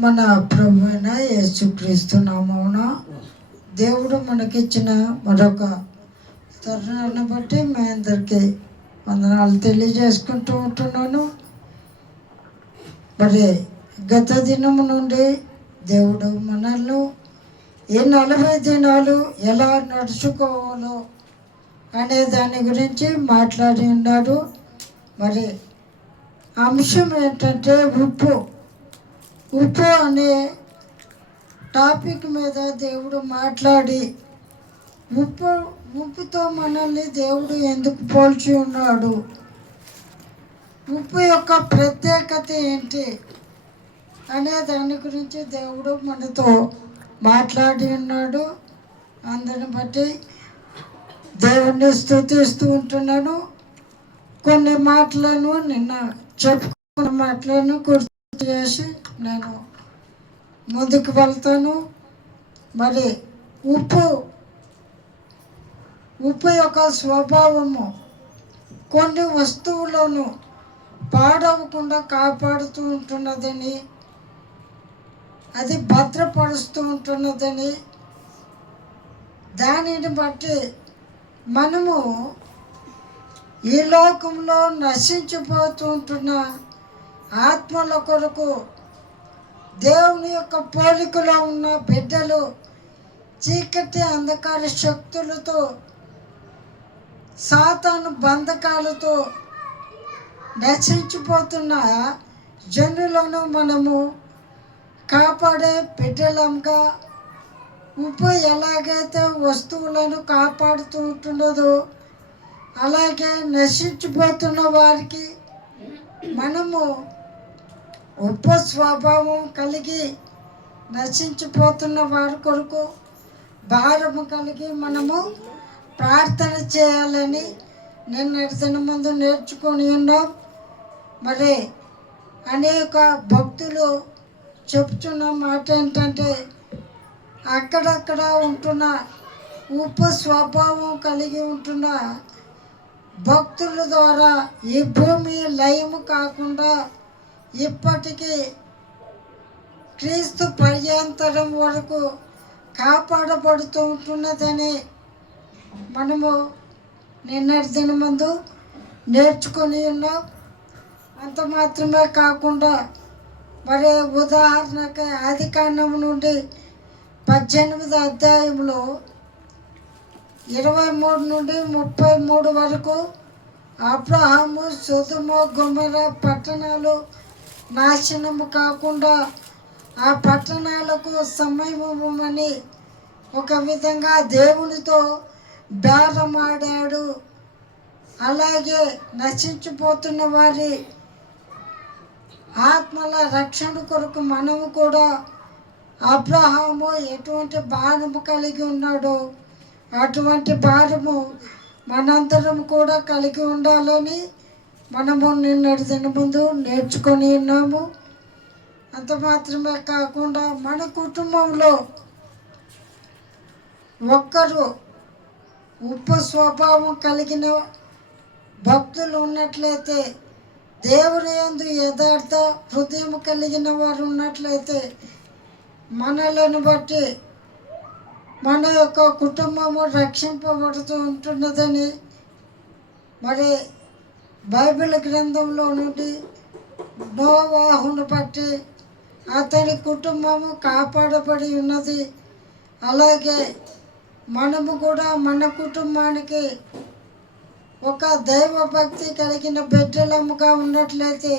మన ప్రభు అయిన యేసుక్రీస్తు నామమున దేవుడు మనకిచ్చిన మరొక తరుణాన్ని బట్టి మీ అందరికీ వందనాలు తెలియజేసుకుంటూ ఉంటున్నాను. మరి గత దినము నుండి దేవుడు మనల్ని ఈ 40 దినాలు ఎలా నడుచుకోవాలో అనే దాని గురించి మాట్లాడి ఉన్నాడు. మరి అంశం ఏంటంటే ఉప్పు అనే టాపిక్ మీద దేవుడు మాట్లాడి ఉప్పుతో మనల్ని దేవుడు ఎందుకు పోల్చి ఉన్నాడు, ఉప్పు యొక్క ప్రత్యేకత ఏంటి అనే దాని గురించి దేవుడు మనతో మాట్లాడి ఉన్నాడు. అందరిని బట్టి దేవుణ్ణి స్తుతిస్తూ ఉంటున్నాను. కొన్ని మాటలను నిన్న చెప్పుకున్న మాటలను గుర్తు చేసి నేను ముందుకు వెళ్తాను. మరి ఉప్పు యొక్క స్వభావము కొన్ని వస్తువులను పాడవకుండా కాపాడుతూ ఉంటున్నదని, అది భద్రపరుస్తూ ఉంటున్నదని, దానిని బట్టి మనము ఈ లోకంలో నశించిపోతూ ఉంటున్న ఆత్మల కొరకు దేవుని యొక్క పోలికలో ఉన్న బిడ్డలు చీకటి అంధకార శక్తులతో సాతాను బంధకాలతో నశించిపోతున్న జనులను మనము కాపాడే బిడ్డలంగా ఉప్పు ఎలాగైతే వస్తువులను కాపాడుతూ ఉంటున్నదో అలాగే నశించిపోతున్న వారికి మనము ఉప్పు స్వభావం కలిగి నశించిపోతున్న వారి కొరకు భారము కలిగి మనము ప్రార్థన చేయాలని నిన్నటి దినం ముందు నేర్చుకొని ఉన్నాం. మరి అనేక భక్తులు చెప్తున్న మాట ఏంటంటే, అక్కడక్కడ ఉంటున్న ఉప్పు స్వభావం కలిగి ఉంటున్న భక్తుల ద్వారా ఈ భూమి లయము కాకుండా ఇప్పటికీ క్రీస్తు పర్యంతరం వరకు కాపాడబడుతూ ఉంటున్నదని మనము నిన్నటి దినం ముందు నేర్చుకొని ఉన్నాం. అంత మాత్రమే కాకుండా మరి ఉదాహరణకి ఆదికాండం నుండి 18వ అధ్యాయంలో 23 నుండి 33 వరకు అబ్రహాము సొదొమ గొమొర్రా పట్టణాలు నాశనము కాకుండా ఆ పట్టణాలకు సమయమని ఒక విధంగా దేవునితో బేరమాడాడు. అలాగే నశించిపోతున్న వారి ఆత్మల రక్షణ కొరకు మనము కూడా అబ్రహాము ఎటువంటి భారము కలిగి ఉన్నాడో అటువంటి భారము మనందరం కూడా కలిగి ఉండాలని మనము నిన్నటి దినం ముందు నేర్చుకొని ఉన్నాము. అంత మాత్రమే కాకుండా మన కుటుంబంలో ఒక్కరు ఉప్పు స్వభావం కలిగిన భక్తులు ఉన్నట్లయితే, దేవుని యందు యథార్థ హృదయం కలిగిన వారు ఉన్నట్లయితే మనలను బట్టి మన యొక్క కుటుంబము రక్షింపబడుతూ ఉంటున్నదని మరి బైబిల్ గ్రంథంలో నుండి నోవాహును బట్టి అతని కుటుంబము కాపాడబడి ఉన్నది. అలాగే మనము కూడా మన కుటుంబానికి ఒక దైవభక్తి కలిగిన బిడ్డలముగా ఉన్నట్లయితే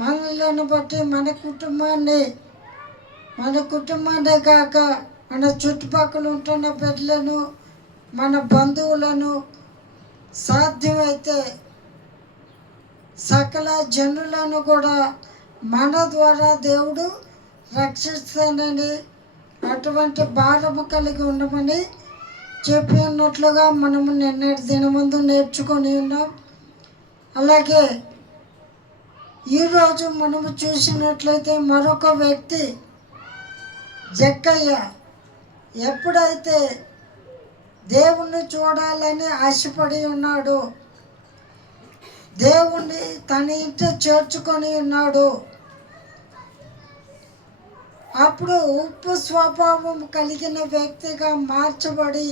మనలను బట్టి మన కుటుంబాన్నే కాక మన చుట్టుపక్కల ఉంటున్న బిడ్డలను, మన బంధువులను, సాధ్యమైతే సకల జనులను కూడా మన ద్వారా దేవుడు రక్షిస్తానని అటువంటి భారము కలిగి ఉండమని చెప్పి ఉన్నట్లుగా మనము నిన్నటి దినం ముందు నేర్చుకొని ఉన్నాం. అలాగే ఈరోజు మనము చూసినట్లయితే మరొక వ్యక్తి జక్కయ్య ఎప్పుడైతే దేవుణ్ణి చూడాలని ఆశపడి ఉన్నాడు, దేవుణ్ణి తన ఇంట చేర్చుకొని ఉన్నాడు, అప్పుడు ఉప్పు స్వభావం కలిగిన వ్యక్తిగా మార్చబడి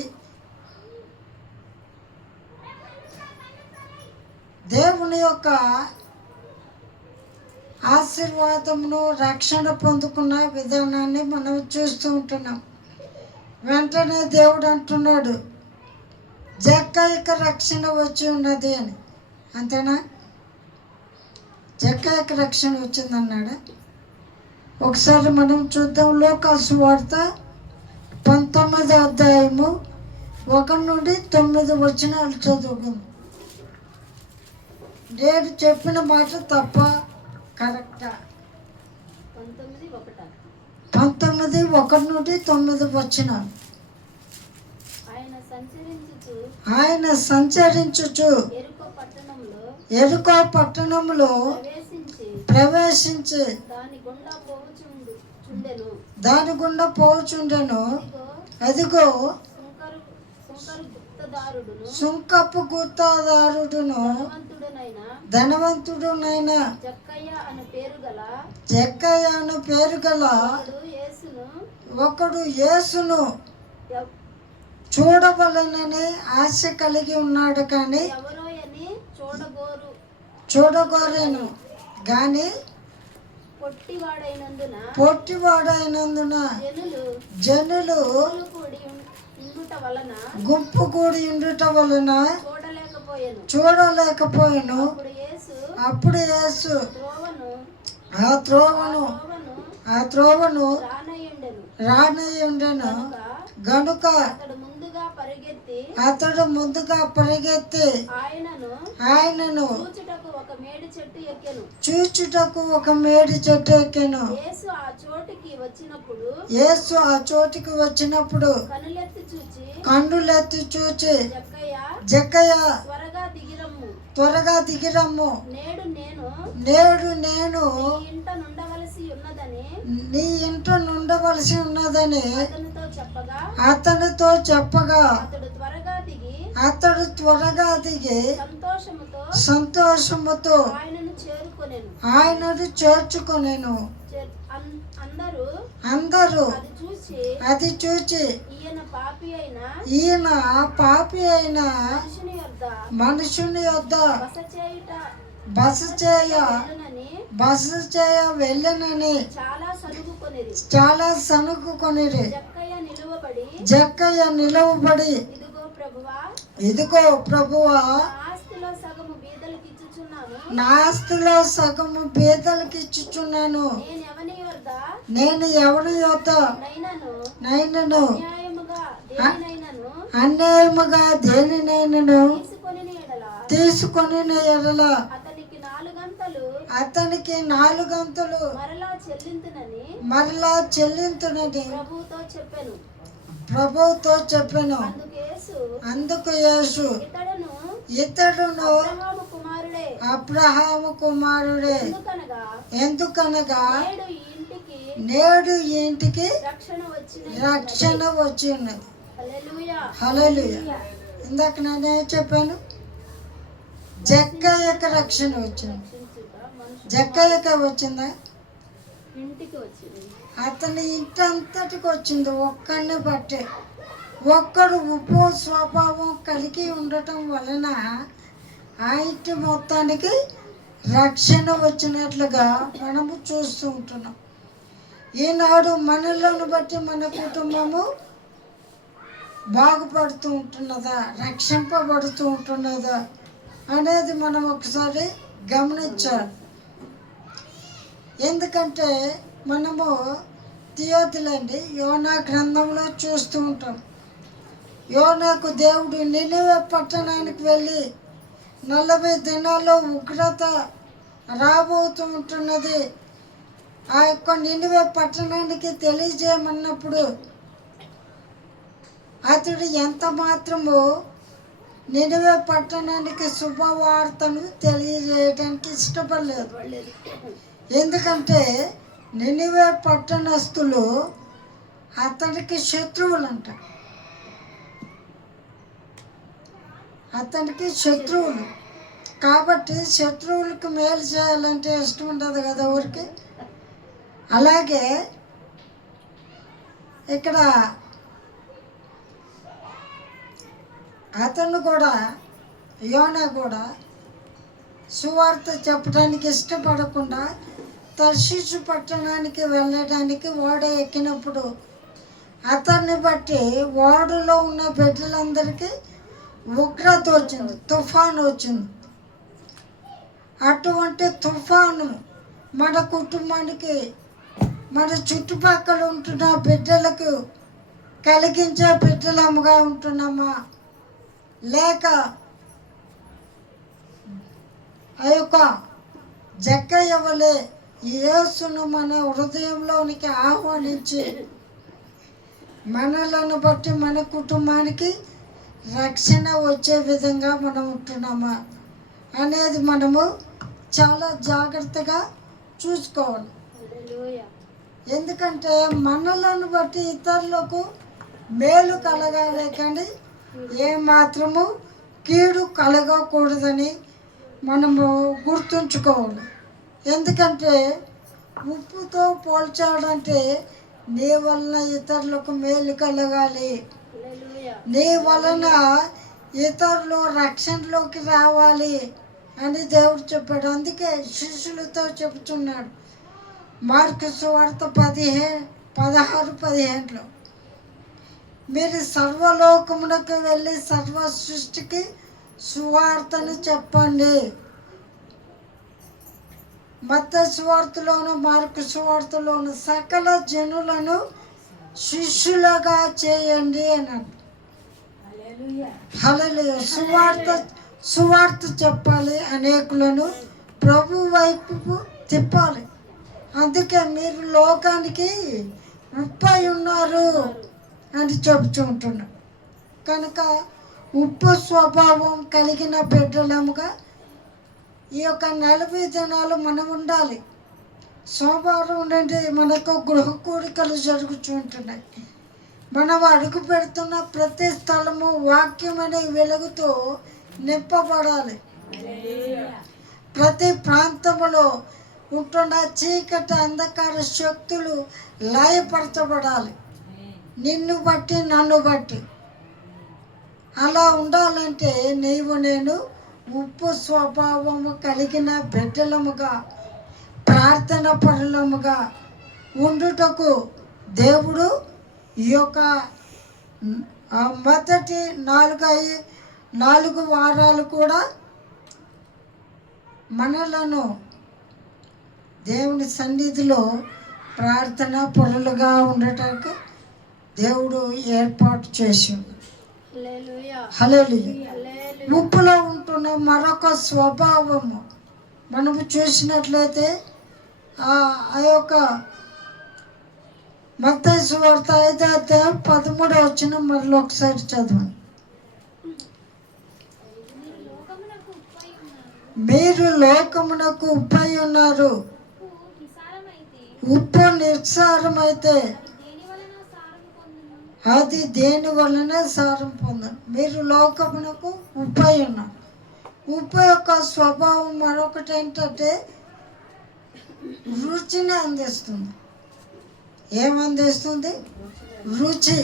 దేవుని యొక్క ఆశీర్వాదమును రక్షణ పొందుకున్న విధానాన్ని మనం చూస్తూ ఉంటున్నాం. వెంటనే దేవుడు అంటున్నాడు, జక్కయ్యకు రక్షణ వచ్చి ఉన్నది అని. అంతేనా? జక్కయ్యకు రక్షణ వచ్చిందన్నాడు. ఒకసారి మనం చూద్దాం. లోకాసు సువార్త 19వ అధ్యాయము 1 నుండి 9 వచనాలు చదువుకుందాం. నేను చెప్పిన మాట తప్ప కరెక్టా? 19:1 నుండి 9 వచనాలు. ఆయన సంచరించుచు ఎరుకో పట్టణంలో ప్రవేశించి దాని గుండా పోచుండెను. అదిగో సుంకపు గుత్తదారుడును ధనవంతుడునైన జక్కయ్య అను పేరు గల ఒకడు యేసును చూడవలనని ఆశ కలిగి ఉన్నాడు, కానీ చూడగోరేను గాని పొట్టివాడైనందున జనులు గుంపు కూడి ఉండుట వలన చూడలేకపోయాను. అప్పుడు యేసు ఆ త్రోవను రానయ్యుండెను గనుక అతడు ముందుగా పరిగెత్తి ఆయనను చూచుటకు ఒక మేడి చెట్టు ఎక్కెను. యేసు ఆ చోటికి వచ్చినప్పుడు కన్నులెత్తి చూచి, జక్కయ్య త్వరగా దిగిరమ్ము, నేడు నేను నీ ఇంట నుండవలసి ఉన్నదని అతనితో చెప్పగా అతడు త్వరగా దిగి సంతోషముతో ఆయనను చేర్చుకొనెను. అందరూ అది చూచి ఈయన పాపి అయిన మనుషుని యొద్ద బస చేయ వెళ్ళనని చాలా సనుగుకొనిరి. జక్కయ్య నిలవబడి, ఇదిగో ప్రభువా, నా ఆస్తిలో సగము బీదలకు ఇచ్చుచున్నాను. నేను ఎవరి యొద్ద నైనను అన్యాయముగా దేనినైనను తీసుకొని ఎడల అతనికి 4 గంతలు మరలా చెల్లింతునని ప్రభువుతో చెప్పాను. అందుకు యేసు, ఇతడును అబ్రహాము కుమారుడే, ఎందుకనగా నేడు ఈ ఇంటికి రక్షణ వచ్చి ఉన్నది. హల్లెలూయా. ఇందాక నేనే చెప్పాను, జక్కయ్యకు రక్షణ వచ్చింది. జక్కయ్యకు వచ్చిందా? అతని ఇంటి అంతటికి వచ్చింది. ఒక్కడిని బట్టే. ఒక్కడు ఉప్పు స్వభావం కలిగి ఉండటం వలన ఆ ఇంటి మొత్తానికి రక్షణ వచ్చినట్లుగా మనము చూస్తూ ఉంటున్నాం. ఈనాడు మనలను బట్టి మన కుటుంబము బాగుపడుతూ ఉంటున్నదా, రక్షింపబడుతూ ఉంటున్నదా అనేది మనం ఒకసారి గమనించాలి. ఎందుకంటే మనము థియోతిలండి యోనా గ్రంథంలో చూస్తూ ఉంటాం. యోనాకు దేవుడు నినివే పట్టణానికి వెళ్ళి 40 దినాల్లో ఉగ్రత రాబోతూ ఉంటున్నది, ఆ యొక్క నినివే పట్టణానికి తెలియజేయమన్నప్పుడు అతడు ఎంత మాత్రము నినివే పట్టణానికి శుభవార్తను తెలియజేయడానికి ఇష్టపడలేదు. ఎందుకంటే నినివే పట్టణస్థులు అతనికి శత్రువులంట. అతనికి శత్రువులు కాబట్టి శత్రువులకు మేలు చేయాలంటే ఇష్టం ఉండదు కదా ఊరికి. అలాగే ఇక్కడ అతను కూడా, యోనా కూడా సువార్త చెప్పడానికి ఇష్టపడకుండా తర్షీషు పట్టణానికి వెళ్ళడానికి ఓడ ఎక్కినప్పుడు అతన్ని బట్టి ఓడలో ఉన్న బిడ్డలందరికీ ఉగ్రత వచ్చింది, తుఫాను వచ్చింది. అటువంటి తుఫాను మన కుటుంబానికి, మన చుట్టుపక్కల ఉంటున్న బిడ్డలకు కలిగించే బిడ్డలముగా ఉంటున్నామా, లేక ఆ యొక్క జక్కయ్య వలె యేసును మన హృదయంలోనికి ఆహ్వానించి మనలను బట్టి మన కుటుంబానికి రక్షణ వచ్చే విధంగా మనం ఉంటున్నామా అనేది మనము చాలా జాగ్రత్తగా చూసుకోవాలి. ఎందుకంటే మనలను బట్టి ఇతరులకు మేలు కలగాలి కానీ ఏమాత్రము కీడు కలగకూడదని మనము గుర్తుంచుకోవాలి. ఎందుకంటే ఉప్పుతో పోల్చాడంటే నీ వలన ఇతరులకు మేలు కలగాలి, నీ వలన ఇతరులు రక్షణలోకి రావాలి అని దేవుడు చెప్పాడు. అందుకే శిష్యులతో చెబుతున్నాడు మార్కు సువార్త 16:15 మీరు సర్వలోకమునకు వెళ్ళి సర్వ సృష్టికి సువార్తను చెప్పండి. మత్తయి సువార్తలోను మార్కు సువార్తలోను సకల జనులను శిష్యులుగా చేయండి అన్నాడు. హల్లెలూయా. సువార్త చెప్పాలి, అనేకులను ప్రభు వైపు తిప్పాలి. అందుకే మీరు లోకానికి ఉప్పై ఉన్నారు అని చెబుతుంటున్నాడు. కనుక ఉప్పు స్వభావం కలిగిన బిడ్డలముగా ఈ యొక్క 40 దినాలు మనం ఉండాలి. సోమవారం నుండి మనకు గృహ కూడికలు జరుగుతుంటున్నాయి. మనం అడుగు పెడుతున్న ప్రతి స్థలము వాక్యం అనే వెలుగుతో నింపబడాలి. ప్రతి ప్రాంతంలో ఉంటున్న చీకటి అంధకార శక్తులు లయపరచబడాలి. నిన్ను బట్టి, నన్ను బట్టి. అలా ఉండాలంటే నీవు నేను ఉప్పు స్వభావము కలిగిన బిడ్డలముగా, ప్రార్థన పరులముగా ఉండుటకు దేవుడు ఈ యొక్క మొదటి 4 వారాలు కూడా మనలను దేవుని సన్నిధిలో ప్రార్థన పరులుగా ఉండటానికి దేవుడు ఏర్పాటు చేసి ఉన్నాడు. హల్లెలూయా. ఉప్పులో ఉంటున్న మరొక స్వభావము మనము చూసినట్లయితే ఆ యొక్క మత్తయి సువార్త 5:13 మరలో ఒకసారి చదవండి. మీరు లోకమునకు ఉప్పై ఉన్నారు. ఉప్పు నిస్సారమైతే అది దేని వలన సారం పొందను. మీరు లోకమునకు ఉప్పై ఉన్నారు. ఉప్పు యొక్క స్వభావం మరొకటి ఏంటంటే రుచిని అందిస్తుంది. ఏమందిస్తుంది? రుచి.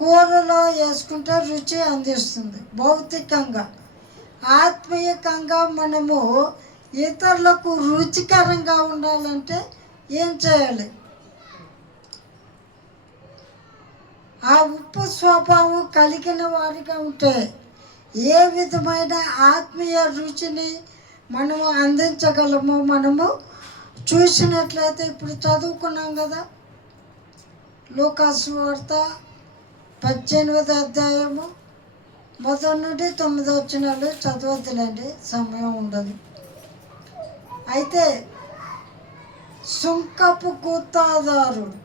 కూరలో వేసుకుంటే రుచి అందిస్తుంది. భౌతికంగా, ఆత్మీయంగా మనము ఇతరులకు రుచికరంగా ఉండాలంటే ఏం చేయాలి? ఆ ఉప్పు స్వభావం కలిగిన వారిగా ఉంటే ఏ విధమైన ఆత్మీయ రుచిని మనము అందించగలమో మనము చూసినట్లయితే ఇప్పుడు చదువుకున్నాం కదా, లూకాసు సువార్త 18వ అధ్యాయము 1 నుండి 9 చదవద్దులేండి, సమయం ఉండదు. అయితే సుంకపు గుత్తాదారుడు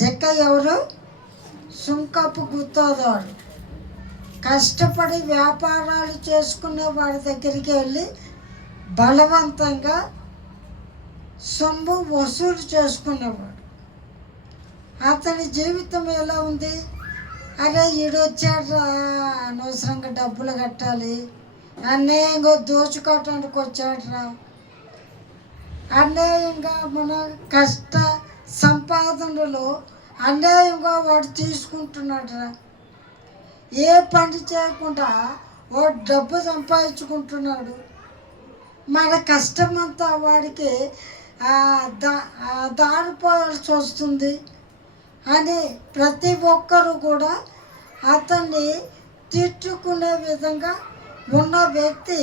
జక్కయ్య ఎవరు? సుంకపు గుత్తాదారుడు. కష్టపడి వ్యాపారాలు చేసుకునే వాడి దగ్గరికి వెళ్ళి బలవంతంగా సొమ్ము వసూలు చేసుకునేవాడు. అతని జీవితం ఎలా ఉంది? అరే ఈడొచ్చాడ్రా, అనవసరంగా డబ్బులు కట్టాలి, అన్యాయంగా దోచుకోవటానికి వచ్చాడ్రా, అన్యాయంగా మన సంపాదనలో అన్యాయంగా వాడు తీసుకుంటున్నాడు. ఏ పని చేయకుండా వాడు డబ్బు సంపాదించుకుంటున్నాడు. మన కష్టమంతా వాడికి దారిపోవాల్సి వస్తుంది అని ప్రతి ఒక్కరు కూడా అతన్ని తిట్టుకునే విధంగా ఉన్న వ్యక్తి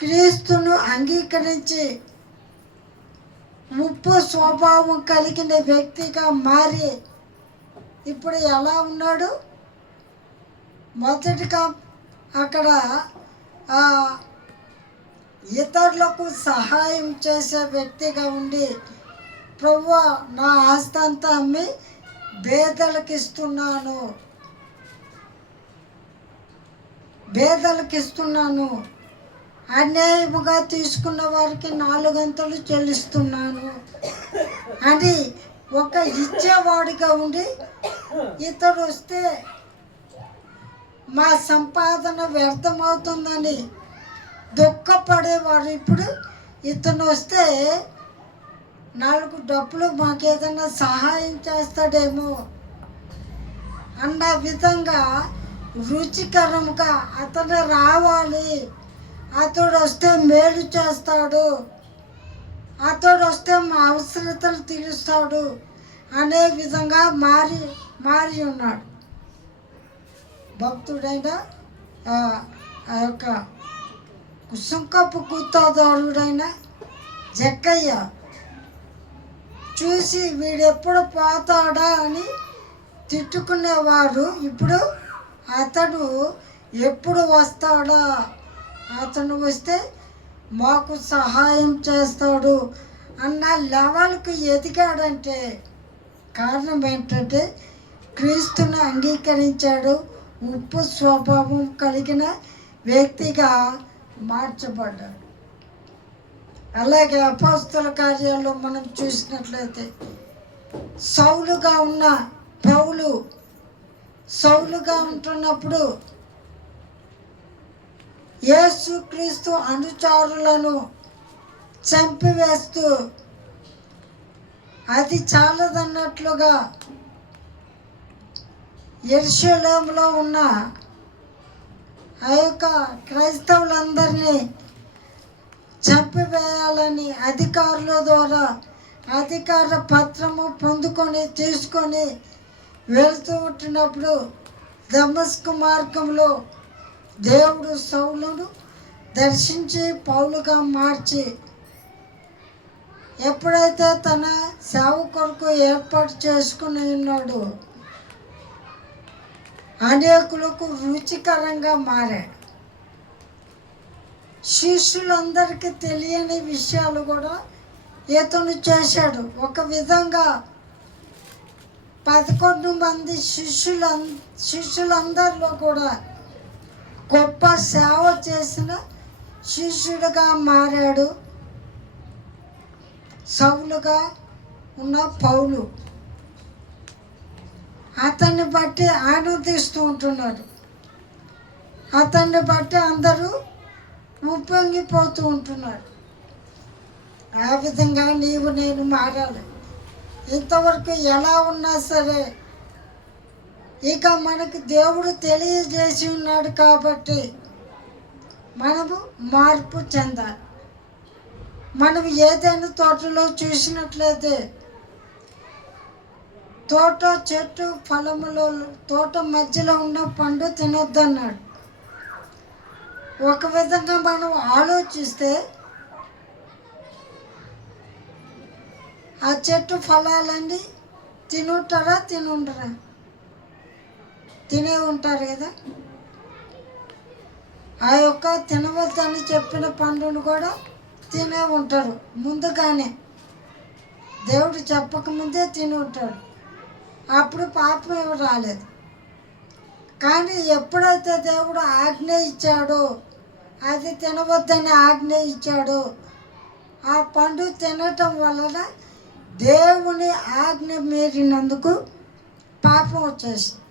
క్రీస్తును అంగీకరించి ఉప్పు స్వభావం కలిగిన వ్యక్తిగా మారి ఇప్పుడు ఎలా ఉన్నాడు? మొదటిగా అక్కడ ఇతరులకు సహాయం చేసే వ్యక్తిగా ఉండి, ప్రభువా నా ఆస్తి అంతా అమ్మి పేదలకు ఇస్తున్నాను, అన్యాయముగా తీసుకున్న వారికి 4 అంతలు చెల్లిస్తున్నాను అని ఒక ఇచ్చేవాడిగా ఉండి, ఇతడు వస్తే మా సంపాదన వ్యర్థమవుతుందని దుఃఖపడేవాడు ఇప్పుడు ఇతను వస్తే 4 డబ్బులు మాకేదైనా సహాయం చేస్తాడేమో అన్న విధంగా రుచికరంగా అతను రావాలి, అతడు వస్తే మేలు చేస్తాడు, అతడు వస్తే మా అవసరతలు తీరుస్తాడు అనే విధంగా మారి ఉన్నాడు భక్తుడైన ఆ యొక్క సుంకపు కూతదారుడైన జక్కయ్య. చూసి వీడెప్పుడు పోతాడా అని తిట్టుకునేవారు ఇప్పుడు అతడు ఎప్పుడు వస్తాడా, అతను వస్తే మాకు సహాయం చేస్తాడు అన్న లెవెల్కు ఎదిగాడంటే కారణం ఏంటంటే క్రీస్తును అంగీకరించాడు, ఉప్పు స్వభావం కలిగిన వ్యక్తిగా మార్చబడ్డాడు. అలాగే అపోస్తల కార్యాల్లో మనం చూసినట్లయితే సౌలుగా ఉన్న పౌలు సౌలుగా ఉంటున్నప్పుడు యేసుక్రీస్తు అనుచరులను చంపివేస్తూ అది చాలదన్నట్లుగా యెరూషలేములో ఉన్న ఆ యొక్క క్రైస్తవులందరినీ చంపివేయాలని అధికారుల ద్వారా అధికార పత్రము తీసుకొని వెళ్తూ ఉంటున్నప్పుడు దమస్కు మార్గంలో దేవుడు సౌలును దర్శించి పౌలుగా మార్చి ఎప్పుడైతే తన సేవ కొరకు ఏర్పాటు చేసుకుని ఉన్నాడు అనేకులకు రుచికరంగా మారాడు. శిష్యులందరికీ తెలియని విషయాలు కూడా ఇతను చేశాడు. ఒక విధంగా 11 మంది శిష్యులందరిలో కూడా గొప్ప సేవ చేసిన శిష్యుడిగా మారాడు సౌలుగా ఉన్న పౌలు. అతన్ని బట్టి ఆనందిస్తూ ఉంటున్నారు, అతన్ని బట్టి అందరూ ఉప్పొంగిపోతూ ఉంటున్నారు. ఆ విధంగా నీవు నేను మారాలి. ఇంతవరకు ఎలా ఉన్నా సరే ఇక మనకు దేవుడు తెలియజేసి ఉన్నాడు కాబట్టి మనము మార్పు చెందాలి. మనం ఏదైనా తోటలో చూసినట్లయితే తోట చెట్టు ఫలములో తోట మధ్యలో ఉన్న పండు తినొద్దన్నాడు. ఒక విధంగా మనం ఆలోచిస్తే ఆ చెట్టు ఫలాలన్నీ తినుంటారా తినుండరా? తినే ఉంటారు కదా. ఆ యొక్క తినవద్దని చెప్పిన పండును కూడా తినే ఉంటారు ముందుగానే, దేవుడు చెప్పకముందే తిని ఉంటాడు. అప్పుడు పాపం ఏమి రాలేదు. కానీ ఎప్పుడైతే దేవుడు ఆజ్ఞ ఇచ్చాడో, అది తినవద్దని ఆజ్ఞ ఇచ్చాడో, ఆ పండు తినటం వలన దేవుని ఆజ్ఞ మీరినందుకు పాపం వచ్చేసింది.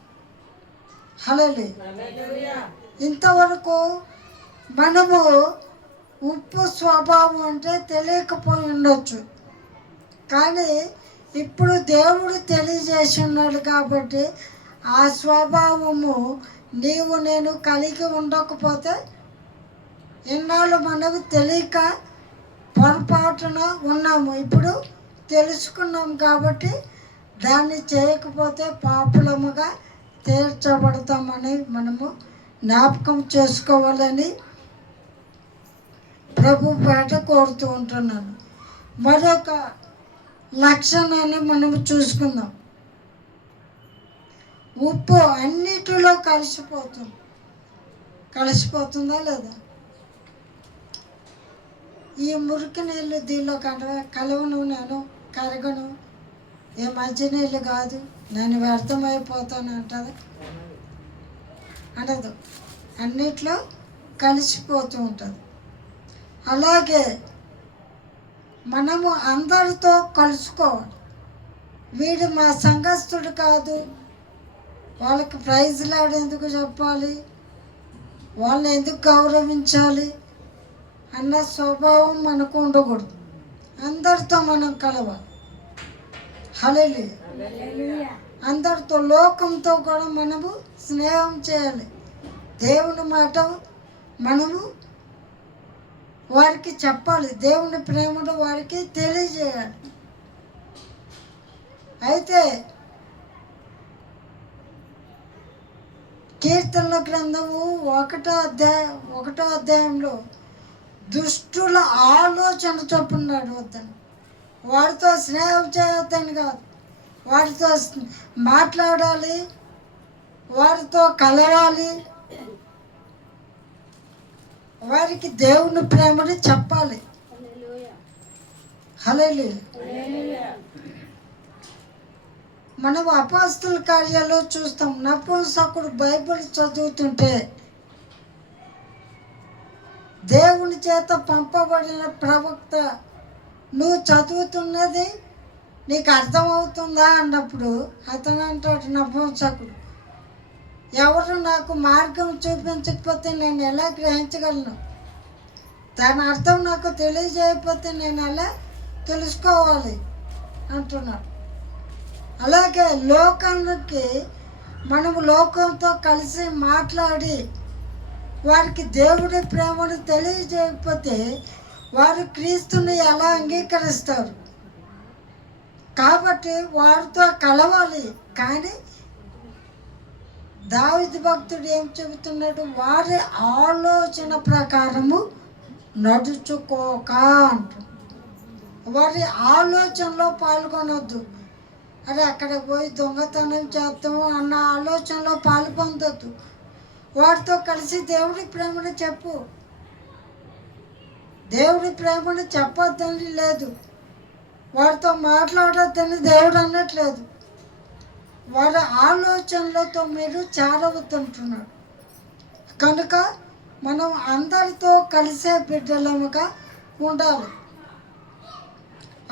హల్లెలూయా. ఇంతవరకు మనము ఉప్పు స్వభావం అంటే తెలియకపోయి ఉండొచ్చు, కానీ ఇప్పుడు దేవుడు తెలియజేసి ఉన్నాడు కాబట్టి ఆ స్వభావము నీవు నేను కలిగి ఉండకపోతే ఇన్నాళ్ళు మనకు తెలియక పొరపాటున ఉన్నాము. ఇప్పుడు తెలుసుకున్నాం కాబట్టి దాన్ని చేయకపోతే పాపులముగా తీర్చబడతామని మనము జ్ఞాపకం చేసుకోవాలని ప్రభు పేట కోరుతూ ఉంటున్నాను. మరొక లక్షణాన్ని మనము చూసుకుందాం. ఉప్పు అన్నిటిలో కలిసిపోతుందా లేదా? ఈ మురికి నీళ్ళు దీనిలో కలవను, నేను కరగను, ఏ మంచి నీళ్ళు కాదు, నేను వ్యర్థమైపోతాను అంటది అనదు. అన్నిట్లో కలిసిపోతూ ఉంటుంది. అలాగే మనము అందరితో కలుసుకోవాలి. వీడు మా సంఘస్థుడు కాదు, వాళ్ళకి ప్రైజ్లు ఆడేందుకు చెప్పాలి, వాళ్ళని ఎందుకు గౌరవించాలి అన్న స్వభావం మనకు ఉండకూడదు. అందరితో మనం కలవాలి. హల్లెలూయా. అందరితో, లోకంతో కూడా మనము స్నేహం చేయాలి. దేవుని మాట మనము వారికి చెప్పాలి. దేవుని ప్రేమను వారికి తెలియజేయాలి. అయితే కీర్తనల గ్రంథము 1వ అధ్యాయంలో దుష్టుల ఆలోచన చొప్పున్నాడు వద్దని, వాడితో స్నేహం చేయొద్దని కాదు, వాడితో మాట్లాడాలి, వారితో కలవాలి, వారికి దేవుని ప్రేమని చెప్పాలి. హల్లెలూయా. మనం అపోస్తల కార్యాల్లో చూస్తాం. నపుంసకుడు బైబిల్ చదువుతుంటే దేవుని చేత పంపబడిన ప్రవక్త, నువ్వు చదువుతున్నది నీకు అర్థమవుతుందా అన్నప్పుడు అతను అంటాడు, నపుంసకుడు, ఎవరు నాకు మార్గం చూపించకపోతే నేను ఎలా గ్రహించగలను? దాని అర్థం నాకు తెలియజేయకపోతే నేను ఎలా తెలుసుకోవాలి అంటున్నాడు. అలాగే లోకానికి మనము లోకంతో కలిసి మాట్లాడి వారికి దేవుడి ప్రేమను తెలియజేయకపోతే వారు క్రీస్తుని ఎలా అంగీకరిస్తారు? కాబట్టి వారితో కలవాలి. కానీ దావీదు భక్తుడు ఏం చెబుతున్నాడు? వారి ఆలోచన ప్రకారము నడుచుకోక అంటు. వారి ఆలోచనలో పాల్గొనొద్దు. అరే అక్కడ పోయి దొంగతనం చేద్దాము అన్న ఆలోచనలో పాల్పొందొద్దు. వారితో కలిసి దేవుడి ప్రేమను చెప్పు. దేవుడి ప్రేమను చెప్పొద్దని లేదు, వారితో మాట్లాడొద్దని దేవుడు అనట్లేదు. వారి ఆలోచనలతో మీరు చేరవద్దంటున్నాడు. కనుక మనం అందరితో కలిసే బిడ్డలముగా ఉండాలి.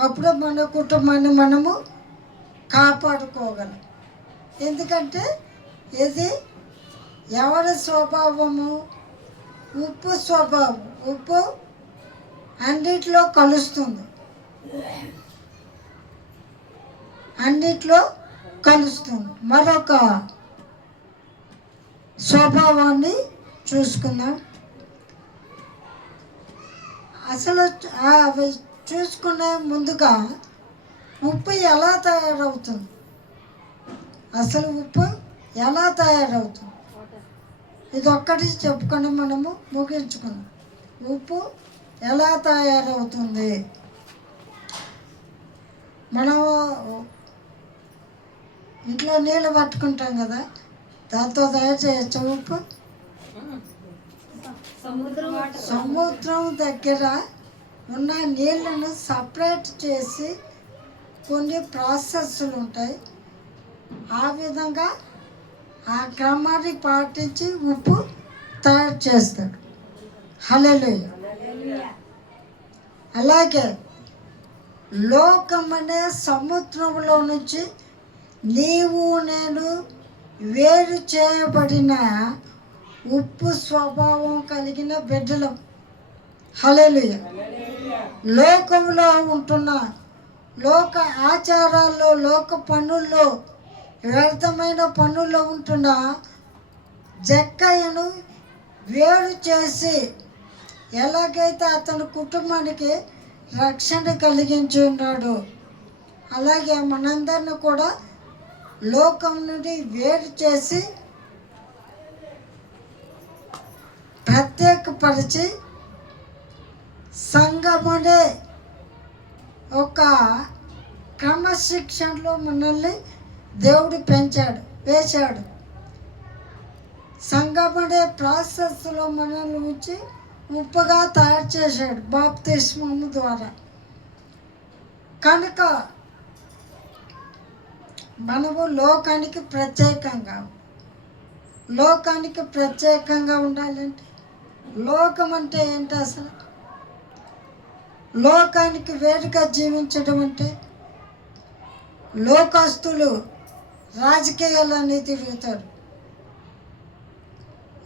అప్పుడు మన కుటుంబాన్ని మనము కాపాడుకోగలం. ఎందుకంటే ఇది ఎవరి స్వభావము? ఉప్పు స్వభావం. ఉప్పు అన్నిట్లో కలుస్తుంది, అన్నిట్లో కలుస్తుంది. మరొక స్వభావాన్ని చూసుకుందాం. అసలు చూసుకునే ముందుగా ఉప్పు ఎలా తయారవుతుంది? అసలు ఉప్పు ఎలా తయారవుతుంది? ఇది ఒక్కటి చెప్పుకొని మనము ముగించుకుందాం. ఉప్పు ఎలా తయారవుతుంది? మనం ఇంట్లో నీళ్ళు పట్టుకుంటాం కదా, దాంతో తయారు చేయొచ్చు ఉప్పు. సముద్రం దగ్గర ఉన్న నీళ్ళను సపరేట్ చేసి కొన్ని ప్రాసెస్లు ఉంటాయి. ఆ విధంగా ఆ క్రమాన్ని పాటించి ఉప్పు తయారు చేస్తాడు. హల్లెలూయా. అలాగే లోకమనే సముద్రంలో నుంచి నీవు నేను వేరు చేయబడిన ఉప్పు స్వభావం కలిగిన బిడ్డలం. హల్లెలూయా. లోకంలో ఉంటున్న లోక ఆచారాల్లో, లోక పనుల్లో, వ్యర్థమైన పనుల్లో ఉంటున్న జక్కయ్యను వేరు చేసి ఎలాగైతే అతని కుటుంబానికి రక్షణ కలిగించి ఉన్నాడు, అలాగే మనందరిని కూడా లోకం నుండి వేరు చేసి ప్రత్యేకపరిచి సంఘమనే ఒక క్రమశిక్షణలో మనల్ని దేవుడు వేశాడు. సంఘమనే ప్రాసెస్లో మనల్ని ఉంచి ఉప్పుగా తయారు చేశాడు బాప్తిస్మము ద్వారా. కనుక మనము లోకానికి ప్రత్యేకంగా ఉండాలంటే, లోకం అంటే ఏంటి అసలు? లోకానికి వేరుగా జీవించడం అంటే లోకస్తులు రాజకీయాలన్నీ తిరుగుతారు.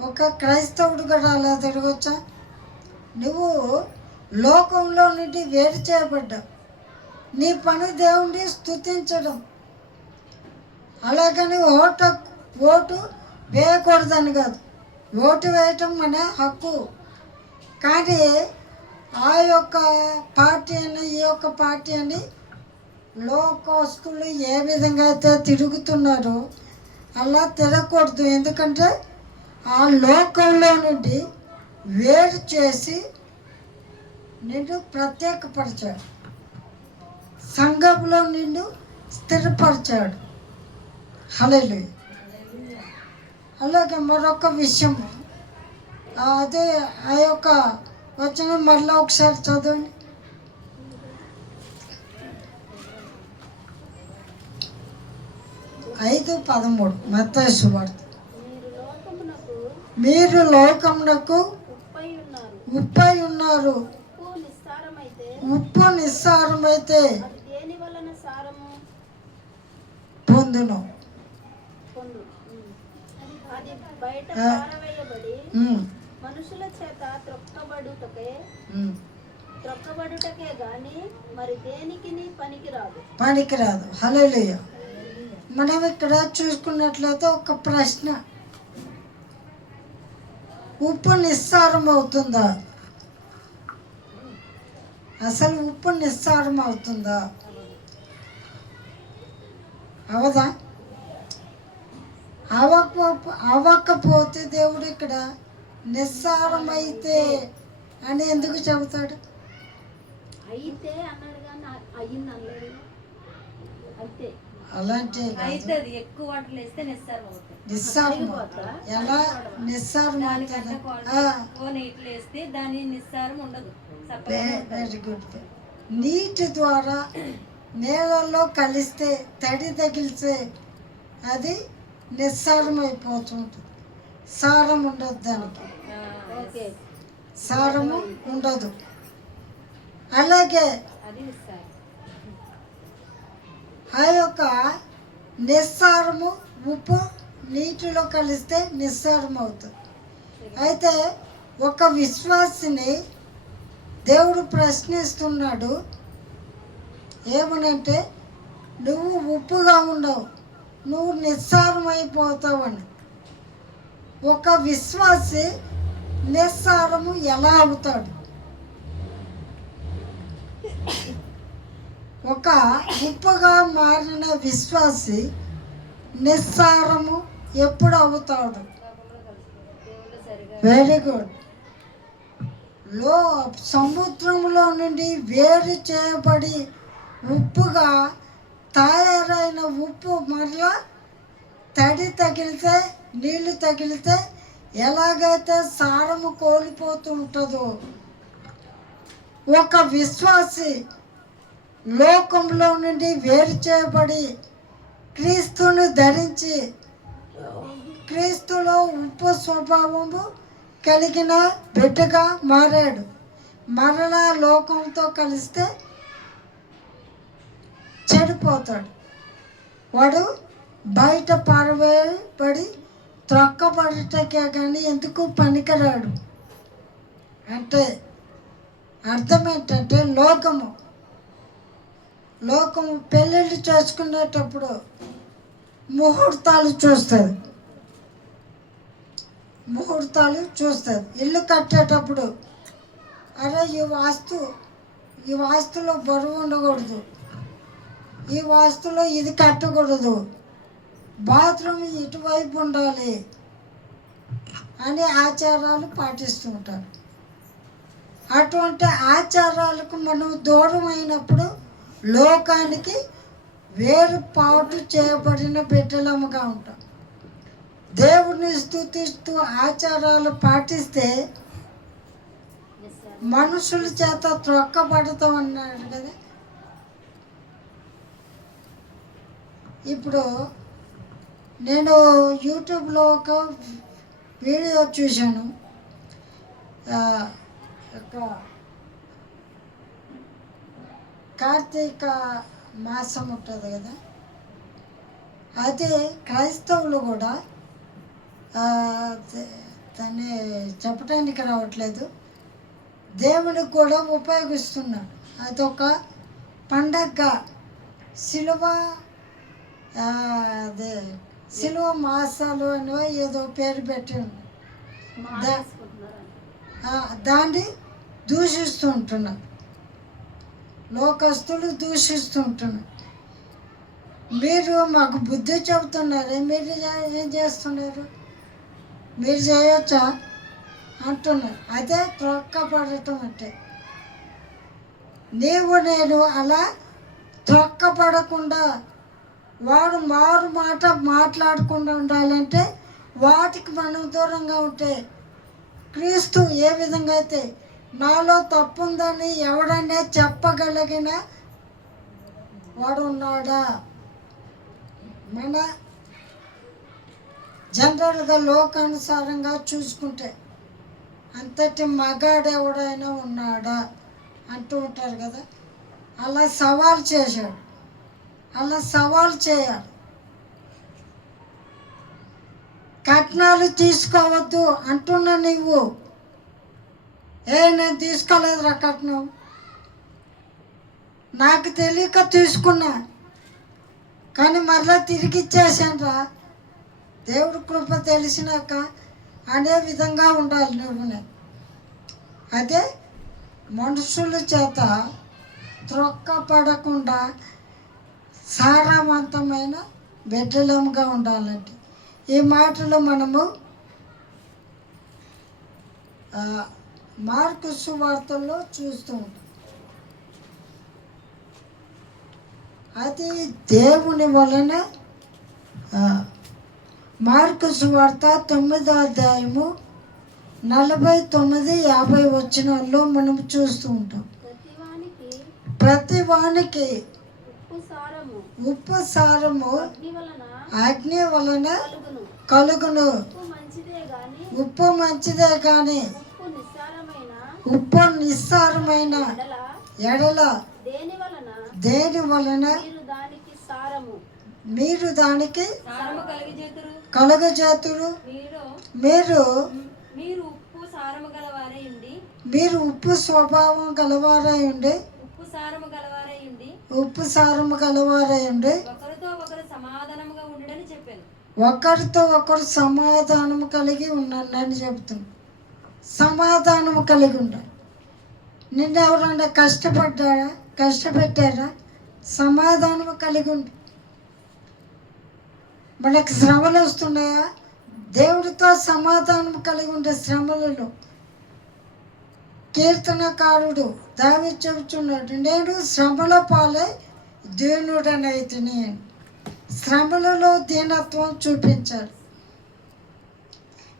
ఒక క్రైస్తవుడు కూడా అలా తిరగచ్చా? నువ్వు లోకంలో నుండి వేరు చేయబడ్డావు. నీ పని దేవుణ్ణి స్తుతించడం. అలాగని ఓటు వేయకూడదని కాదు, ఓటు వేయటం మన హక్కు. కానీ ఆ యొక్క పార్టీ అని ఈ యొక్క పార్టీ అని లోకస్తులు ఏ విధంగా అయితే తిరుగుతున్నారో అలా తిరగకూడదు. ఎందుకంటే ఆ లోకంలో నుండి వేరు చేసి నిన్ను ప్రత్యేకపరిచాడు, సంఘంలో నిన్ను స్థిరపరిచాడు. హల్లెలూయా. అలాగే మరొక విషయం, అదే ఆ యొక్క వచనం మళ్ళీ ఒకసారి చదవండి. 5:13 మత్తయి సువార్త. మీరు లోకమునకు ఉప్పై ఉన్నారు. ఉప్పు నిస్సారమైతే పొందును. మనుషుల చేత త్రొక్కబడుటకే గాని మరి దేనికి పనికిరాదు. హల్లెలూయా. మనం ఇక్కడ చూసుకున్నట్లయితే ఒక ప్రశ్న, ఉప్పు నిస్సారం అవుతుందా? అసలు ఉప్పు నిస్సారం అవుతుందా? అవదా? అవ్వకపోతే దేవుడు ఇక్కడ నిస్సారమైతే అని ఎందుకు చెబుతాడు? అయితే అన్నాడు కానీ అయ్యింది అనలేదు. అలాంటి నిస్సారం ఎలా నిస్సారం వెరీ గుడ్. నీటి ద్వారా నేలలో కలిస్తే తడి తగిలితే అది నిస్సారం అయిపోతుంటుంది. సారం ఉండదు, దానికి సారము ఉండదు. అలాగే ఆ యొక్క నిస్సారము ఉప్పు నీటిలో కలిస్తే నిస్సారం అవుతుంది. అయితే ఒక విశ్వాసిని దేవుడు ప్రశ్నిస్తున్నాడు, ఏమనంటే నువ్వు ఉప్పుగా ఉండవు, నువ్వు నిస్సారం అయిపోతావని. ఒక విశ్వాసి నిస్సారము ఎలా అవుతాడు? ఒక ఉప్పుగా మారిన విశ్వాసి నిస్సారము ఎప్పుడు అవుతాడు? Very good. సముద్రంలో నుండి వేరు చేయబడి ఉప్పుగా తయారైన ఉప్పు మరలా తడి తగిలితే, నీళ్లు తగిలితే ఎలాగైతే సారము కోల్పోతూ ఉంటుందో, ఒక విశ్వాసి లోకంలో నుండి వేరు చేయబడి క్రీస్తును ధరించి క్రీస్తులో ఉప్పు స్వభావము కలిగిన బిడ్డగా మారాడు. మరలా లోకంతో కలిస్తే చెడిపోతాడు. వాడు బయట పారవేయబడి త్రొక్కబడటకే కానీ ఎందుకు పనికిరాడు. అంటే అర్థం ఏంటంటే లోకము లోకం పెళ్ళిళ్ళు చేసుకునేటప్పుడు ముహూర్తాలు చూస్తుంది. ఇల్లు కట్టేటప్పుడు అరే ఈ వాస్తులో బరువు ఉండకూడదు, ఈ వాస్తులో ఇది కట్టకూడదు, బాత్రూమ్ ఇటువైపు ఉండాలి అని ఆచారాలు పాటిస్తూ ఉంటారు. అటువంటి ఆచారాలకు మనం దూరం అయినప్పుడు లోకానికి వేరుపాటు చేయబడిన బిడ్డలముగా ఉంటాం. దేవుని స్తుతిస్తూ ఆచారాలు పాటిస్తే మనుషుల చేత త్రొక్కబడతాం అన్నాడు కదా. ఇప్పుడు నేను యూట్యూబ్లో ఒక వీడియో చూశాను. కార్తీక మాసం ఉంటుంది కదా, అయితే క్రైస్తవులు కూడా దాన్ని చెప్పడానికి రావట్లేదు, దేవునికి కూడా ఉపయోగిస్తున్నాడు. అదొక పండగ, సిలువ మాసాలు అని ఏదో పేరు పెట్టి ఉంది. దాన్ని దూషిస్తూ ఉంటున్నారు, లోకస్తులు దూషిస్తూ ఉంటున్నారు. మీరు మాకు బుద్ధి చెబుతున్నారు, మీరు ఏం చేస్తున్నారు, మీరు చేయొచ్చా అంటున్నారు. అదే త్రొక్కపడటం అంటే. నేను అలా త్రొక్కపడకుండా వాడు మారు మాట మాట్లాడకుండా ఉండాలంటే వాటికి మనం దూరంగా ఉంటే, క్రీస్తు ఏ విధంగా అయితే నాలో తప్పుందని ఎవడన్నా చెప్పగలిగిన వాడు ఉన్నాడా? మన జనరల్గా లోకానుసారంగా చూసుకుంటే అంతటి మగాడు ఎవడైనా ఉన్నాడా అంటూ ఉంటారు కదా. అలా సవాల్ చేశాడు, అలా సవాల్ చేయాలి. కట్నాలు తీసుకోవద్దు అంటున్నా నువ్వు, నేను తీసుకోలేదురా కట్నం, నాకు తెలియక తీసుకున్నా కానీ మరలా తిరిగి ఇచ్చేసాను రా, దేవుడి కృప తెలిసినాక అనే విధంగా ఉండాలి నువ్వు. అదే మనుషుల చేత త్రొక్కపడకుండా సారవంతమైన బిడ్డలముగా ఉండాలంటే ఈ మాటలు మనము మార్కు సువార్తల్లో చూస్తూ ఉంటాం. అది దేవుని వలన మార్కు సువార్త 9వ అధ్యాయము 49-50 వచనాల్లో మనం చూస్తూ ఉంటాం. ప్రతి వానికి ఉప్పు సారము అగ్ని వలన కలుగును. ఉప్పు మంచిదే కానీ ఉప్పు నిస్సారమైన ఎడల దేని వలన మీరు దానికి కలుగజేతురు. మీరు ఉప్పు స్వభావం గలవారై ఉండి ఉప్పు సారము గలవారై ఉండి ఒకరితో ఒకరు సమాధానము కలిగి ఉండండి అని చెప్తుంది. సమాధానము కలిగి ఉండాలి. నిన్నెవరన్నా కష్టపెట్టారా? సమాధానము కలిగి ఉండి. మనకు శ్రమలు వస్తున్నాయా? దేవుడితో సమాధానం కలిగి ఉండే శ్రమలలో కీర్తనకారుడు దావీదు చెబుతున్నాడు, నేను శ్రమల పాలై దీనుడనైతిని. శ్రమలలో దీనత్వం చూపించాలి.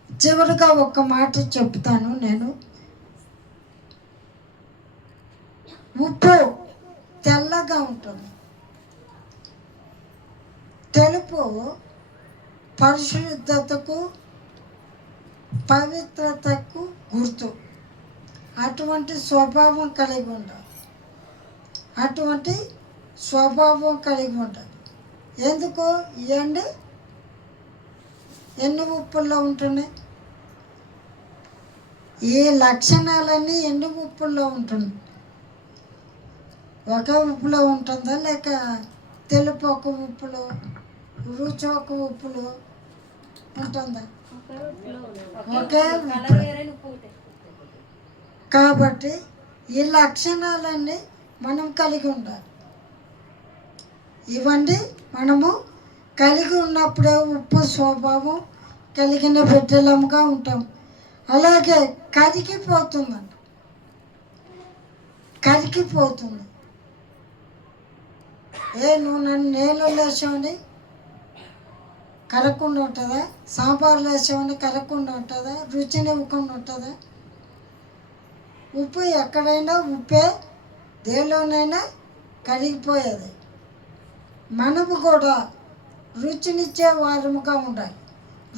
చివరిగా ఒక మాట చెప్తాను నేను. ఉప్పు తెల్లగా ఉంటుంది, తెలుపు పరిశుద్ధతకు పవిత్రతకు గుర్తు. అటువంటి స్వభావం కలిగి ఉండాలి. ఎందుకు ఇవ్వండి, ఎన్ని ఉప్పుల్లో ఉంటున్నాయి? ఈ లక్షణాలన్నీ ఎన్ని ఉప్పుల్లో ఉంటున్నాయి? ఒకే ఉప్పులో ఉంటుందా లేక తెలుపు ఒక ఉప్పులో రుచి ఒక ఉప్పులో ఉంటుందా? ఒకే ఉప్పు. కాబట్టి ఈ లక్షణాలన్నీ మనం కలిగి ఉండాలి. ఇవన్నీ మనము కలిగి ఉన్నప్పుడే ఉప్పు స్వభావం కలిగిన బిడ్డలముగా ఉంటాం. అలాగే కరిగిపోతుందంట, కరిగిపోతుంది. నువ్వు నన్ను నీళ్ళు వేసామని కరగకుండా ఉంటుందా? సాంబార్లు వేసామని కరగకుండా ఉంటుందా? రుచిని ఇవ్వకుండా ఉంటుందా? ఉప్పు ఎక్కడైనా ఉప్పే, దేనిలోనైనా కరిగిపోయేది. మనము కూడా రుచినిచ్చే వారముగా ఉండాలి.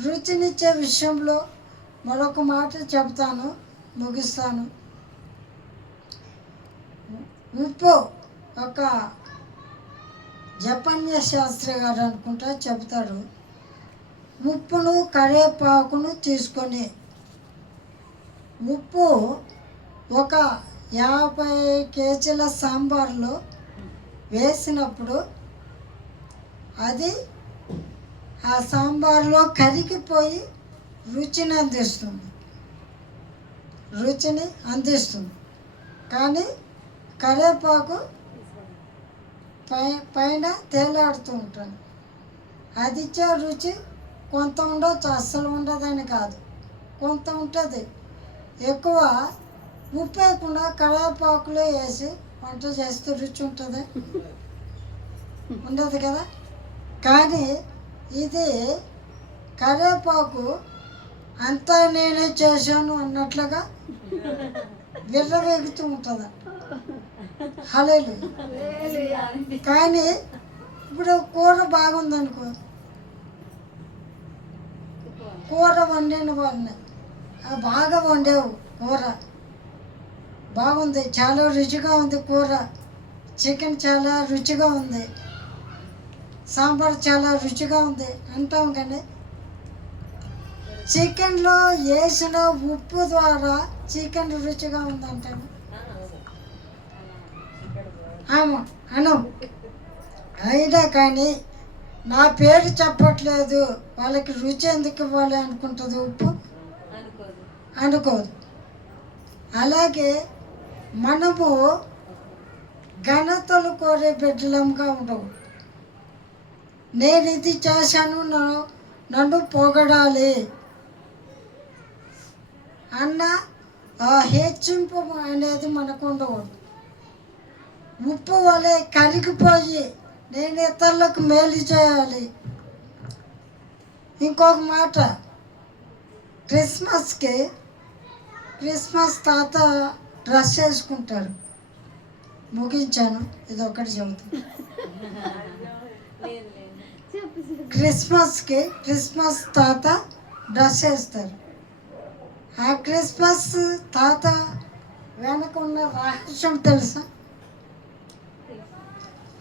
రుచినిచ్చే విషయంలో మరొక మాట చెప్తాను, ముగిస్తాను. ఉప్పు ఒక జపన్య శాస్త్రి గారు అనుకుంటా చెప్తాడు, ఉప్పును కరివేపాకును తీసుకొని ఉప్పు ఒక 50 కేజీల సాంబార్లో వేసినప్పుడు అది ఆ సాంబార్లో కరిగిపోయి రుచిని అందిస్తుంది. కానీ కరివేపాకు పైన తేలాడుతూ ఉంటుంది. అది ఇచ్చే రుచి కొంత ఉండొచ్చు, అస్సలు ఉండదని కాదు, కొంత ఉంటుంది. ఎక్కువ ఉప్పు వేయకుండా కరివేపాకులో వేసి వంట చేస్తే రుచి ఉంటుంది? ఉండదు కదా. కానీ ఇది కరివేపాకు అంతా నేనే చేశాను అన్నట్లుగా విర్రవేగుతూ ఉంటుంది. హల్లెలూయా. కానీ ఇప్పుడు కూర బాగుందనుకో, కూర వండిన వాళ్ళని బాగా వండేవు, కూర బాగుంది, చాలా రుచిగా ఉంది, కూర చికెన్ చాలా రుచిగా ఉంది, సాంబార్ చాలా రుచిగా ఉంది అంటాం. కానీ చికెన్లో వేసిన ఉప్పు ద్వారా చికెన్ రుచిగా ఉందంటాను. అను అయినా కానీ నా పేరు చెప్పట్లేదు, వాళ్ళకి రుచి ఎందుకు ఇవ్వాలి అనుకుంటుంది, ఉప్పు అనుకోదు. అలాగే మనము ఘనతలు కోరే బిడ్డలంగా ఉండవు. నేను ఇది చేశాను, నన్ను పొగడాలి అన్న హెచ్చింపు అనేది మనకు ఉండకూడదు. ఉప్పు వలె కరిగిపోయి నేను ఇతరులకు మేలు చేయాలి. ఇంకొక మాట, క్రిస్మస్ తాత డ్రెస్ వేసుకుంటారు. ముగించాను, ఇది ఒకటి చెబుతాను. క్రిస్మస్ తాత డ్రెస్ వేస్తారు. ఆ క్రిస్మస్ తాత వెనక ఉన్న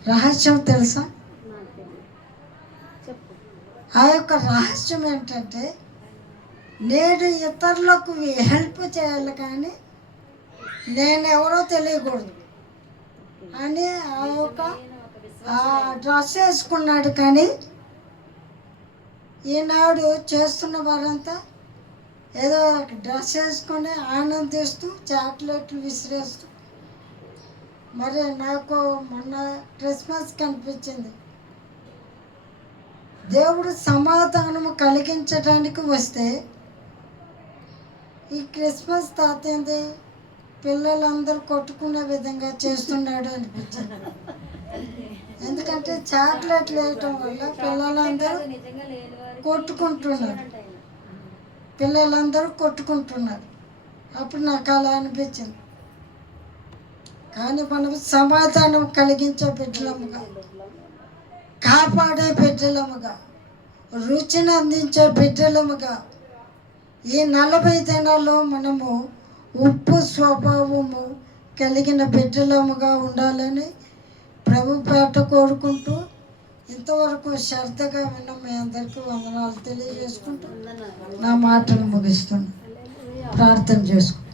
రహస్యం తెలుసా? ఆ యొక్క రహస్యం ఏంటంటే, నేను ఇతరులకు హెల్ప్ చేయాలి కానీ నేనెవరో తెలియకూడదు అని ఆ యొక్క డ్రెస్ వేసుకున్నాడు. కానీ ఈనాడు చేస్తున్న వారంతా ఏదో డ్రెస్ వేసుకొని ఆనందిస్తూ చాక్లెట్లు విసిరేస్తూ, మరి నాకు మొన్న క్రిస్మస్ కనిపించింది, దేవుడు సమాధానము కలిగించడానికి వస్తే ఈ క్రిస్మస్ తాత ఏంది పిల్లలందరూ కొట్టుకునే విధంగా చేస్తున్నాడు అనిపించింది. ఎందుకంటే చాక్లెట్లు వేయటం వల్ల పిల్లలందరూ కొట్టుకుంటున్నారు. అప్పుడు నాకు అలా అనిపించింది. కానీ మనం సమాధానం కలిగించే బిడ్డలముగా, కాపాడే బిడ్డలముగా, రుచిని అందించే బిడ్డలముగా ఈ 40 దినాల్లో మనము ఉప్పు స్వభావము కలిగిన బిడ్డలముగా ఉండాలని ప్రభు పేట కోరుకుంటూ, ఇంతవరకు శ్రద్ధగా విన్న మీ అందరికీ వందనాలు తెలియజేసుకుంటూ నా మాటలు ముగిస్తున్నాను. ప్రార్థన చేసుకుంటాను.